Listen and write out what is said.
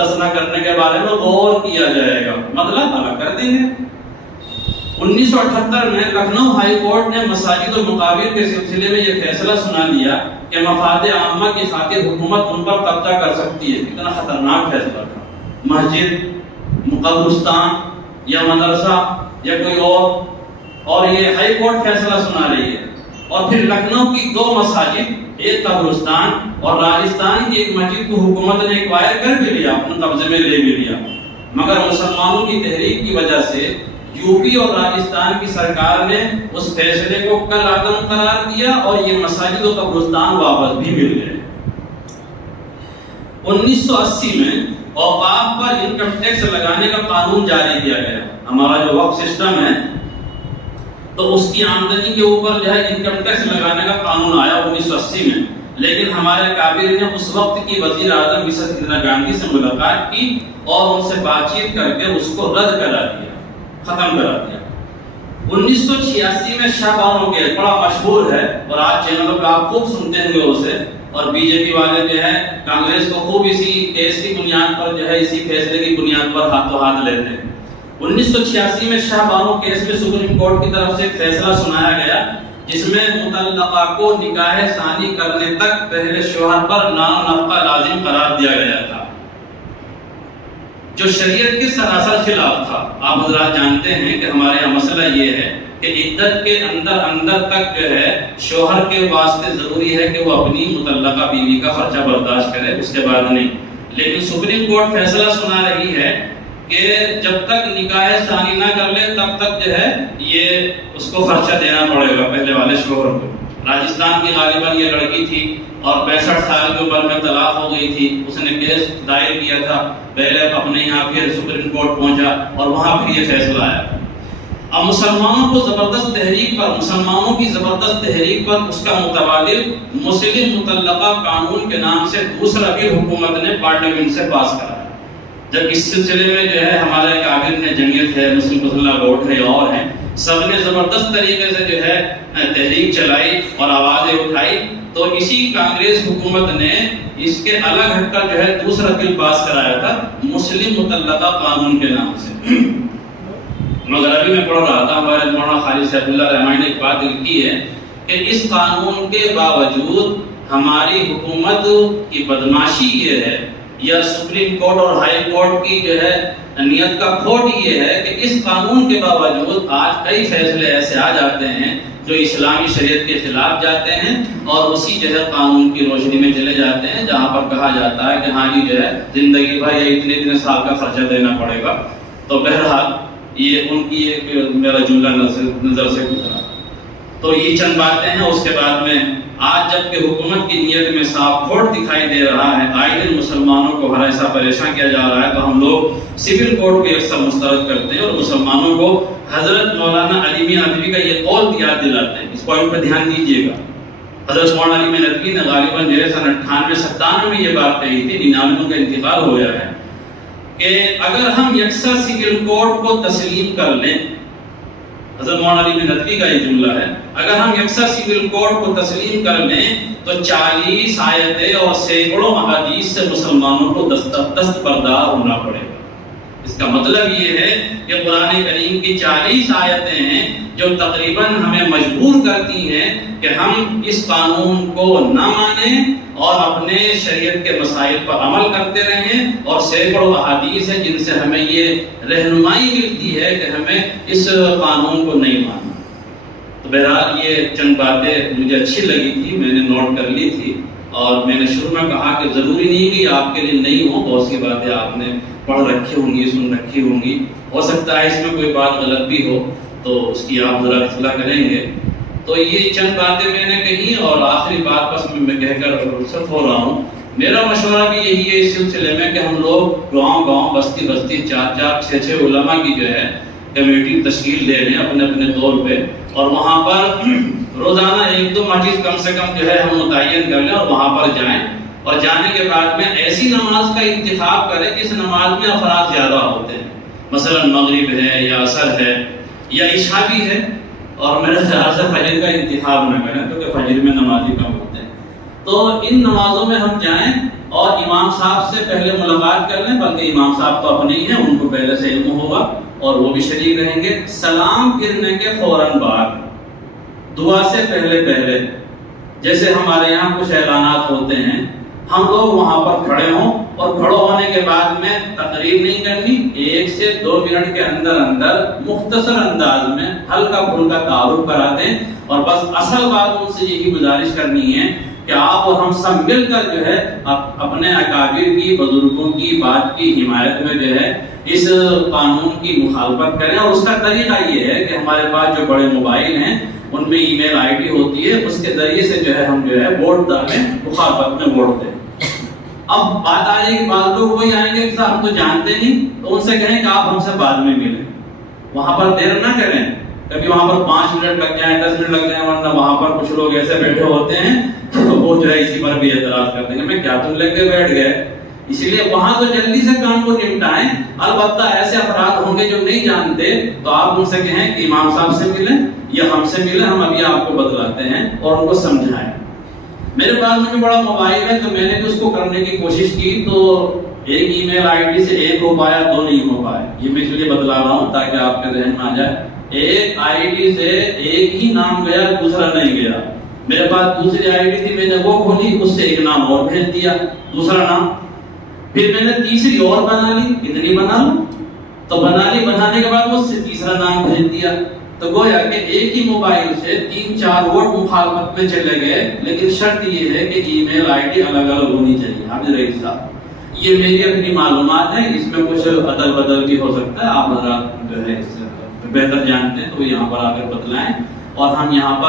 مستثنا کرنے کے بارے میں غور کیا جائے گا، مطلب الگ کر دیں گے۔ 1978 میں لکھنؤ ہائی کورٹ نے مساجد و مقابر کے سلسلے میں یہ فیصلہ سنا دیا کہ مفاد عامہ کی خاطر حکومت ان پر قبضہ کر سکتی ہے۔ کتنا خطرناک فیصلہ تھا۔ مسجد، قبرستان یا مدرسہ یا کوئی اور یہ ہائی کورٹ فیصلہ سنا رہی ہے۔ اور پھر لکھنؤ کی 2 مساجد، ایک قبرستان اور راجستھان کی ایک مسجد کو حکومت نے ایکوائر کر بھی لیا، اپنے قبضے میں لے بھی لیا، مگر مسلمانوں کی تحریک کی وجہ سے یو پی اور راجستھان کی سرکار نے اس فیصلے کو کل عدم قرار دیا اور یہ مساجد و قبرستان واپس بھی مل گئے۔ 1980 میں اوقاف پر انکم ٹیکس لگانے کا قانون جاری کیا گیا۔ ہمارا جو وقف سسٹم ہے تو اس کی آمدنی کے اوپر جو ہے انکم ٹیکس لگانے کا قانون آیا 1980 میں، لیکن ہمارے کابر نے اس وقت کی وزیر اعظم مسز اندرا گاندھی سے ملاقات کی اور ان سے بات چیت کر کے اس کو رد کرا دیا، ختم کرا دیا۔ 1986 میں شاہ بانو کے بڑا مشہور ہے اور آج چینلوں پہ آپ خوب سنتے ہیں اسے، اور بی جے پی والے جو ہے کانگریس کو خوب اسی کیس کی بنیاد پر جو ہے اسی فیصلے کی بنیاد پر ہاتھوں ہاتھ لیتے ہیں۔ 1986 میں شاہ بانو کیس میں سپریم کورٹ کی طرف سے ایک فیصلہ سنایا گیا جس میں مطلقہ کو نکاح ثانی کرنے تک پہلے شوہر پر نام نفقہ لازم قرار دیا گیا تھا، جو شریعت کے سراسر خلاف تھا۔ آپ حضرات جانتے ہیں کہ ہمارے یہاں مسئلہ یہ ہے کہ عدت کے اندر تک جو ہے شوہر کے واسطے ضروری ہے کہ وہ اپنی مطلقہ بیوی کا خرچہ برداشت کرے، اس کے بعد نہیں۔ لیکن سپریم کورٹ فیصلہ سنا رہی ہے کہ جب تک نکاح ثانی نہ کر لے تب تک جو ہے یہ اس کو خرچہ دینا پڑے گا پہلے والے شوہر کو۔ راجستھان کی غالباً یہ لڑکی تھی اور 65 سال کی عمر میں طلاق ہو گئی تھی، اس نے کیس دائر کیا تھا، پہلے اپنے یہاں پھر سپریم کورٹ پہنچا اور وہاں پھر یہ فیصلہ آیا۔ اب مسلمانوں کی زبردست تحریک پر اس کا متبادل مسلم مطلقہ قانون کے نام سے دوسرا بھی حکومت نے پارلیمنٹ سے پاس کرایا۔ جب اس سلسلے میں جو ہے ہمارے کابر نے جمعیت ہے، مسلم مسلح بورڈ ہے اور ہیں، سب نے زبردست طریقے سے جو ہے تحریک چلائی اور آوازیں اٹھائی، تو اسی کانگریس حکومت نے اس کے الگ ہٹ کر جو ہے دوسرا بل پاس کرایا تھا مسلم مطلقہ قانون کے نام سے۔ مگر ابھی میں پڑھ رہا تھا، ہمارے مولانا خالد سیف اللہ رحمانی نے ایک بات کی ہے کہ اس قانون کے باوجود ہماری حکومت کی بدماشی یہ ہے، یا سپریم کورٹ اور ہائی کورٹ کی جو ہے نیت کا کھوٹ یہ ہے کہ اس قانون کے باوجود آج کئی فیصلے ایسے آ جاتے ہیں جو اسلامی شریعت کے خلاف جاتے ہیں اور اسی جو ہے قانون کی روشنی میں چلے جاتے ہیں، جہاں پر کہا جاتا ہے کہ ہاں جی جو ہے زندگی بھر یا اتنے سال کا خرچہ دینا پڑے گا۔ تو بہرحال یہ ان کی ایک میرا جملہ نظر سے گزرا۔ تو یہ چند باتیں ہیں۔ اس کے بعد میں آج جب کہ حکومت کی نیت میں صاف کھوٹ دکھائی دے رہا ہے، آئے دن مسلمانوں کو ہر ایسا پریشان کیا جا رہا ہے، تو ہم لوگ سول کوڈ کو یکساں مسترد کرتے ہیں اور مسلمانوں کو حضرت مولانا علی میاں ندوی کا یہ قول یاد دلاتے ہیں۔ اس پوائنٹ پہ دھیان دیجیے گا۔ حضرت مولانا علی میاں ندوی نے غالباً جو ہے سن 98-97 میں یہ بات کہی تھی، 99 کا انتقال ہو گیا ہے، کہ اگر ہم یکساں سول کوڈ کو تسلیم کر لیں، حضرت مولانا علی میاں ندوی کا یہ جملہ ہے، اگر ہم یکساں سول کوڈ کو تسلیم کر لیں تو 40 آیتیں اور سینکڑوں احادیث سے مسلمانوں کو دستبردار ہونا پڑے گا۔ اس کا مطلب یہ ہے کہ قرآن کریم کی 40 آیتیں ہیں جو تقریباً ہمیں مجبور کرتی ہیں کہ ہم اس قانون کو نہ مانیں اور اپنے شریعت کے مسائل پر عمل کرتے رہیں، اور سینکڑوں احادیث ہیں جن سے ہمیں یہ رہنمائی ملتی ہے کہ ہمیں اس قانون کو نہیں ماننا۔ تو بہرحال یہ چند باتیں مجھے اچھی لگی تھی، میں نے نوٹ کر لی تھی، اور میں نے شروع میں کہا کہ ضروری نہیں کہ آپ کے لیے نہیں ہو، بہت سی باتیں آپ نے پڑھ رکھی ہوں گی، سن رکھی ہوں گی، ہو سکتا ہے اس میں کوئی بات غلط بھی ہو تو اس کی آپ ذرا اصلاح کریں گے۔ تو یہ چند باتیں میں نے کہی، اور آخری بات بس میں کہہ کر رخصت ہو رہا ہوں۔ میرا مشورہ بھی یہی ہے اس سلسلے میں کہ ہم لوگ گاؤں بستی 4-4 6-6 علماء کی جو ہے کمیٹی تشکیل دے لیں اپنے اپنے طور پہ، اور وہاں پر روزانہ 1-2 مسجد کم سے کم جو ہے ہم متعین کر لیں اور وہاں پر جائیں، اور جانے کے بعد میں ایسی نماز کا انتخاب کریں جس نماز میں افراد زیادہ ہوتے ہیں، مثلا مغرب ہے یا عصر ہے یا عشاء بھی ہے، اور میرے خیال سے فجر کا انتخاب نہ کریں کیونکہ فجر میں نمازی کم ہوتے ہیں۔ تو ان نمازوں میں ہم جائیں اور امام صاحب سے پہلے ملاقات کر لیں، بلکہ امام صاحب تو اپنے ہی ہیں، ان کو پہلے سے علم ہوگا اور وہ بھی شریک رہیں گے۔ سلام پھرنے کے فوراً بعد، دعا سے پہلے جیسے ہمارے یہاں کچھ اعلانات ہوتے ہیں، ہم لوگ وہاں پر کھڑے ہوں اور کھڑے ہونے کے بعد میں تقریر نہیں کرنی، 1 سے 2 منٹ کے اندر مختصر انداز میں ہلکا پھلکا تعارف کرا دیں، اور بس اصل بات ان سے یہی گزارش کرنی ہے کہ آپ اور ہم سب مل کر جو ہے اپنے اکابر کی، بزرگوں کی بات کی حمایت میں جو ہے اس قانون کی مخالفت کریں۔ اور اس کا طریقہ یہ ہے کہ ہمارے پاس جو بڑے موبائل ہیں ان میں ای میل آئی ڈی ہوتی ہے، اس کے ذریعے سے جو ہے ہم جو ہے ووٹ ڈالیں، مخالفت میں ووٹ دیں۔ اب بات آ جائے کہ بعض لوگ وہی آئیں گے کہ صاحب ہم تو جانتے نہیں، تو ان سے کہیں کہ آپ ہم سے بعد میں ملیں، وہاں پر دیر نہ کریں، کبھی وہاں پر 5 منٹ لگ جائیں، 10 منٹ لگ جائیں، ورنہ وہاں پر کچھ لوگ ایسے بیٹھے ہوتے ہیں تو وہ جو ہے اسی پر بھی اعتراض کرتے ہیں کہ میں کیا تم لے کے بیٹھ گئے۔ اسی لیے وہاں تو جلدی سے کام کو نمٹائیں۔ البتہ ایسے افراد ہوں گے جو نہیں جانتے، تو آپ ان سے کہیں کہ امام صاحب سے ملیں یا ہم سے ملیں، ہم ابھی آپ کو بتلاتے ہیں اور ان کو سمجھائیں۔ میرے پاس میں بھی بڑا موبائل ہے، تو میں نے بھی اس کو کرنے کی کوشش کی، تو ایک ای میل آئی ڈی سے 1 ہو پایا، 2 نہیں ہو پائے۔ یہ میں اس لیے بتلا رہا ہوں تاکہ آپ کے ذہن میں آ جائے، ایک آئی ڈی سے ایک ہی نام گیا، دوسرا نہیں گیا۔ میرے پاس دوسری آئی ڈی تھی، میں نے وہ کھولی، اس سے ایک نام اور بھیج دیا، دوسرا نام، پھر میں نے تیسری اور بنا لی، کتنی بنا لوں، تو بنا لی، بنانے کے بعد اس سے تیسرا نام بھیج دیا۔ تو گویا کہ ایک ہی موبائل سے 3-4 ووٹ مخالفت میں چلے گئے، لیکن شرط یہ ہے کہ ای میل آئی ڈی الگ الگ ہونی چاہیے۔ حافظ رئیس صاحب، یہ میری اپنی معلومات ہے، اس میں کچھ عدل بدل بھی ہو سکتا ہے، آپ حضرات جو ہے اس سے بہتر جانتے ہیں تو یہاں پر آ کر بتلائیں، اور ہم یہاں پر